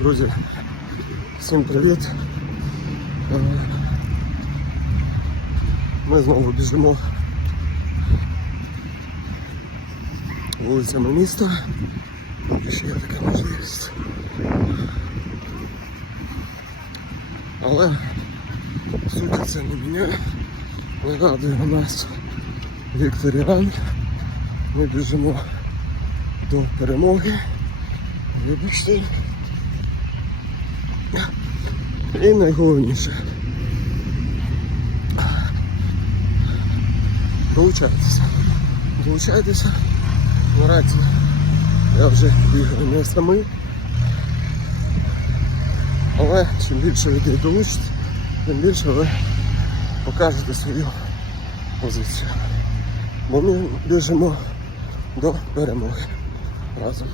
Друзі, всім привіт. Е, Ми знову біжимо вулицями міста. Що є така можливість. Але суті це не. Нагадує на нас Вікторіан. Ми біжимо до перемоги. Вибачте. І найголовніше. Долучайтеся. Долучайтеся. Наразі я вже бігаю не самий. Але чим більше людей долучиться, тим більше ви покажете свою позицію. Бо ми біжимо до перемоги разом.